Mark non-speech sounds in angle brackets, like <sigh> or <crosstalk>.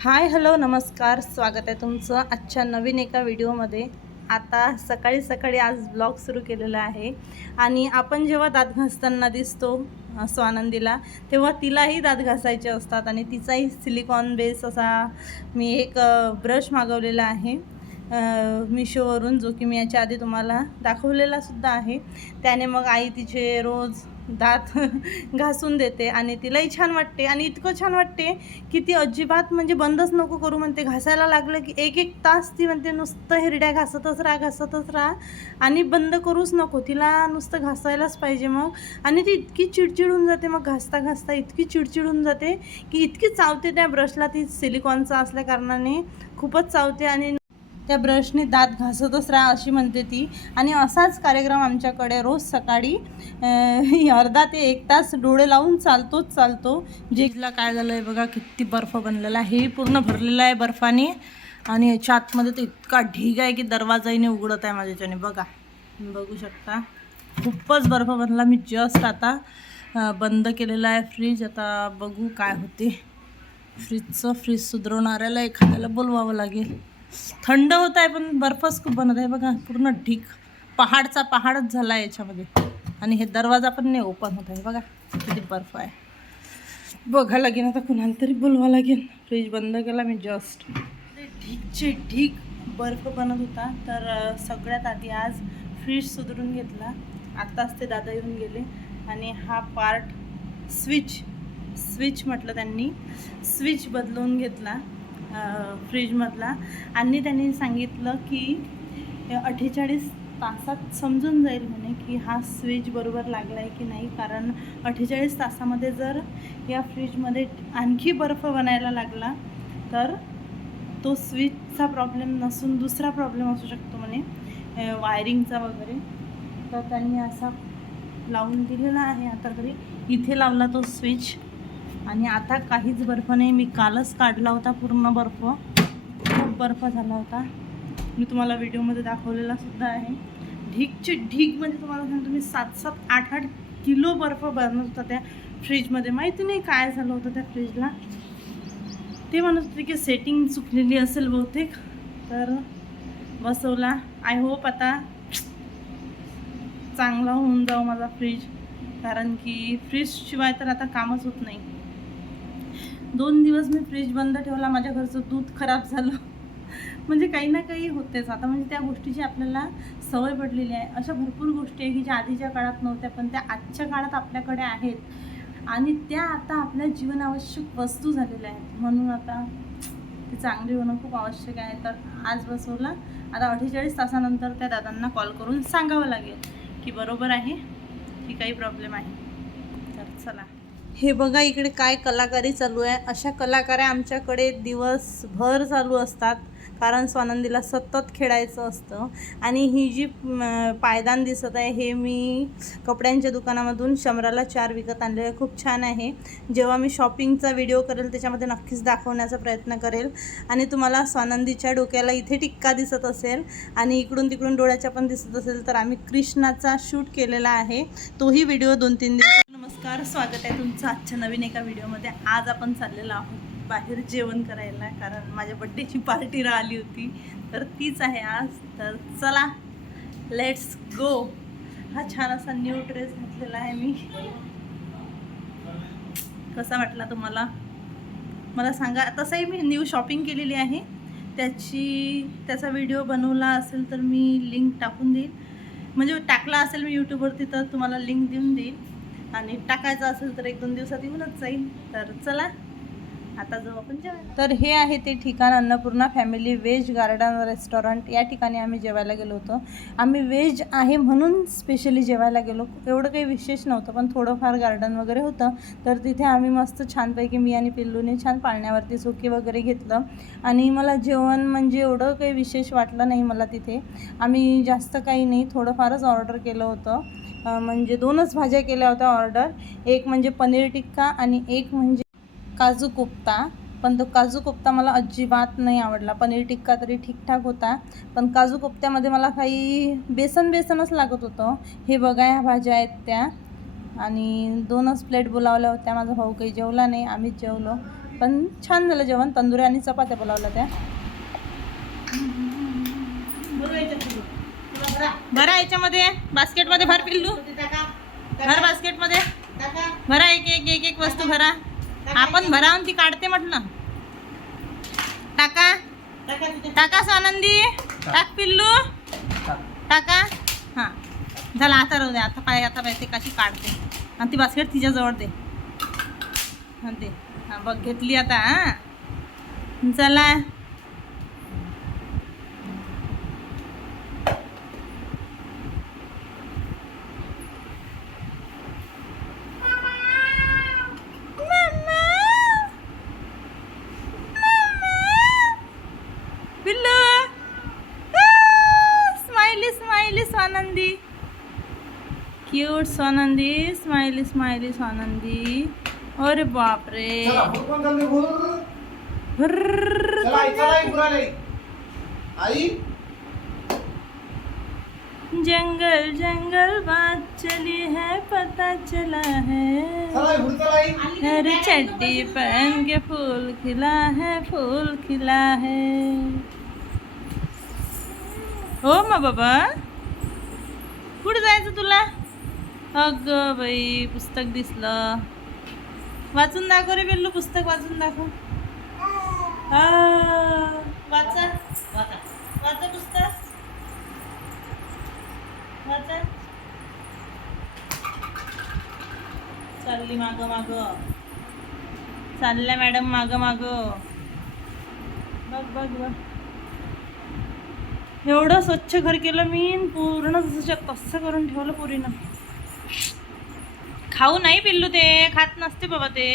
Hi hello नमस्कार. स्वागत आहे तुमचं आजच्या नवीन एका व्हिडिओमध्ये. आता सकाळी सकाळी आज ब्लॉग सुरू केलेला आहे आणि आपण जेव्हा दात घासताना दिसतो स्वानंदीला तेव्हा तिलाही दात घासायचे असतात आणि तिचाही सिलिकॉन बेस असा मी एक ब्रश मागवलेला आहे. मिशोवरून जो की मी याच्या आधी तुम्हाला दाखवलेला सुद्धा आहे. त्याने मग आई तिचे रोज दात <laughs> घासून देते आणि तिलाही छान वाटते आणि इतकं छान वाटते की ती अजिबात म्हणजे बंदच नको करू म्हणते. घासायला लागलं की एक एक तास ती म्हणते नुसतं हिरड्या घासतच राहा घासतच राहा. आणि बंद करूच नको तिला नुसतं घासायलाच पाहिजे मग. आणि ती इतकी चिडचिड होऊन जाते मग घासता घासता इतकी चिडचिड होऊन जाते की इतकी चावते त्या ब्रशला ती सिलिकॉनचा असल्या कारणाने. खूपच चावते आणि त्या ब्रशने दात घासतच राहा अशी म्हणते ती. आणि असाच कार्यक्रम आमच्याकडे रोज सकाळी अर्धा ते एक तास डोळे लावून चालतोच चालतो. जिगला काय झालं आहे बघा किती बर्फ बनलेला आहे. हे पूर्ण भरलेलं आहे बर्फाने. आणि याच्या आतमध्ये तर इतका ढीग आहे की दरवाजाईने उघडत आहे माझ्याच्याने. बघा बघू शकता. खूपच बर्फ बनला. मी जस्ट आता बंद केलेला आहे फ्रीज आता बघू काय होते. फ्रीजचं फ्रीज सुधारवणाऱ्याला एखाद्याला बोलवावं लागेल. थंड होत आहे पण बर्फच खूप बनत आहे. बघा पूर्ण ढीक. पहाडचा पहाडच झाला आहे याच्यामध्ये. आणि हे दरवाजा पण नाही ओपन होत आहे. बघा किती बर्फ आहे. बघा लागेल आता कुणाला तरी बोलवा लागेल फ्रीज बंद केला मी जस्ट ढीकचे ढीक बर्फ बनत होता. तर सगळ्यात आधी आज फ्रीज सुधरून घेतला. आत्ताच ते दादा येऊन गेले. आणि हा पार्ट स्विच स्विच म्हटलं त्यांनी. स्विच बदलवून घेतला. फ्रीजमधला. आणि त्यांनी सांगितलं की अठ्ठेचाळीस तासात समजून जाईल म्हणे की हा स्विच बरोबर लागला आहे की नाही. कारण अठ्ठेचाळीस तासामध्ये जर या फ्रीजमध्ये आणखी बर्फ बनायला लागला तर तो स्विचचा प्रॉब्लेम नसून दुसरा प्रॉब्लेम असू शकतो म्हणे वायरिंगचा वगैरे. तर त्यांनी असा लावून दिलेला आहे. आता तरी इथे लावला तो स्विच. आणि आता काहीच बर्फ नाही. मी कालच काढला होता पूर्ण बर्फ. खूप बर्फ झाला होता. मी तुम्हाला व्हिडिओमध्ये दाखवलेला सुद्धा आहे. ढीकचे ढीक म्हणजे तुम्हाला सांगतो मी सात सात आठ आठ किलो बर्फ बनत होता त्या फ्रीजमध्ये. माहिती नाही काय झालं होतं त्या फ्रीजला. ते म्हणत होते की सेटिंग चुकलेली असेल बहुतेक. तर बसवला. आय होप आता चांगला होऊन जाऊ माझा फ्रीज. कारण की फ्रीजशिवाय तर आता कामच होत नाही. दोन दिवस मी फ्रीज बंद ठेवला माझ्या घरचं दूध खराब झालं. म्हणजे काही ना काही होतेच. आता म्हणजे त्या गोष्टीची आपल्याला सवय पडलेली आहे. अशा भरपूर गोष्टी आहे की ज्या आधीच्या काळात नव्हत्या पण त्या आजच्या काळात आपल्याकडे आहेत. आणि त्या आता आपल्या जीवनावश्यक वस्तू झालेल्या आहेत. म्हणून आता ती चांगली होणं खूप आवश्यक आहे. तर आज बसवला. आता अठ्ठेचाळीस तासानंतर त्या दादांना कॉल करून सांगावं लागेल की बरोबर आहे की काही प्रॉब्लेम आहे. तर चला. हे बघा इकडे काय कलाकारी चालू आहे. अशा कलाकार्या आमच्याकडे दिवसभर चालू असतात कारण स्वानंदीला सतत खेळायचं असतं. आणि ही जी पायदान दिसत आहे हे मी कपड्यांच्या दुकानामधून शंभराला चार विकत आणले आहे. खूप छान आहे. जेव्हा मी शॉपिंगचा व्हिडिओ करेल त्याच्यामध्ये नक्कीच दाखवण्याचा प्रयत्न करेल. आणि तुम्हाला स्वानंदीच्या डोक्याला इथे टिक्का दिसत असेल आणि इकडून तिकडून डोळ्याच्या पण दिसत असेल तर आम्ही कृष्णाचा शूट केलेला आहे. तोही व्हिडिओ दोन तीन दिवस नमस्कार स्वागत आहे तुमचं आजच्या नवीन एका व्हिडिओमध्ये. आज आपण चाललेलो आहोत बाहेर जेवण करायला कारण माझ्या बड्डेची पार्टी राहिली होती. तर तीच आहे आज. तर चला लेट्स गो हा छान असा न्यू ड्रेस घातलेला आहे मी. कसा वाटला तुम्हाला? मला सांगा. तसंही मी न्यू शॉपिंग केलेली आहे. त्याची त्याचा व्हिडिओ बनवला असेल तर मी लिंक टाकून देईल. म्हणजे टाकला असेल मी यूट्यूबवरती तर तुम्हाला लिंक देऊन देईल. आणि टाकायचं असेल तर एक दोन दिवसात येऊनच जाईल तर चला आता जाऊ आपण जेवायला. तर हे आहे ते ठिकाण Annapurna family veg garden restaurant. या ठिकाणी आम्ही जेवायला गेलो होतो. आम्ही व्हेज आहे म्हणून स्पेशली जेवायला गेलो. एवढं काही विशेष नव्हतं पण थोडंफार गार्डन वगैरे होतं. तर तिथे आम्ही मस्त छानपैकी मी आणि पिल्लूने छान पाळण्यावरती झोके वगैरे घेतलं. आणि मला जेवण म्हणजे एवढं काही विशेष वाटलं नाही मला तिथे. आम्ही जास्त काही नाही थोडंफारच ऑर्डर केलं होतं. म्हणजे दोनच भाज्या केल्या होत्या ऑर्डर. एक म्हणजे पनीर टिक्का आणि एक म्हणजे काजू कोफ्ता. पण तो काजू कोफ्ता मला अजिबात नाही आवडला. पनीर टिक्का तरी ठीकठाक होता. पण काजू कोफ्त्यामध्ये मला काही बेसन बेसनच लागत होतं. हे बघा ह्या भाज्या आहेत त्या. आणि दोनच प्लेट बोलावल्या होत्या. माझा भाऊ काही जेवला नाही आम्हीच जेवलो. पण छान झालं जेवण. तंदुरी आणि चपात्या बोलावल्या त्या. भरा याच्यामध्ये. बास्केटमध्ये भर पिल्लू. भर बास्केटमध्ये. भरा एक एक एक एक वस्तू भरा. आपण भरावून ती काढते म्हटलं. टाका. टाका आनंदी टाक पिल्लू. टाका. हां. झाला आता राहू दे. आता पाय आता पाय ते कशी काढते. आणि ती बास्केट तिच्याजवळ दे. म्हणते दे. हां बघ घेतली आता हां. चला पिल्लू smiley smiley Swanandi cute Swanandi smiley smiley Swanandi. अरे बापरे. जंगल जंगल बात चली है पता चला है. हर चड्डी पहन के फूल खिला है फूल खिला है. हो मग बाबा. कुठे जायचं तुला? अगं बाई पुस्तक दिसलं. वाचून दाखव रे बिल्लू पुस्तक वाचून दाखव. वाचा. वाचा. वाचा पुस्तक. वाचा. चालली माग माग. चालल्या मॅडम माग माग. बघ बघ बघ. एवढं स्वच्छ घर केलं मी पूर्ण जसंच्या तसं करून ठेवलं पुरीनं. खाऊ नाही पिल्लू ते खात नसते बाबा ते.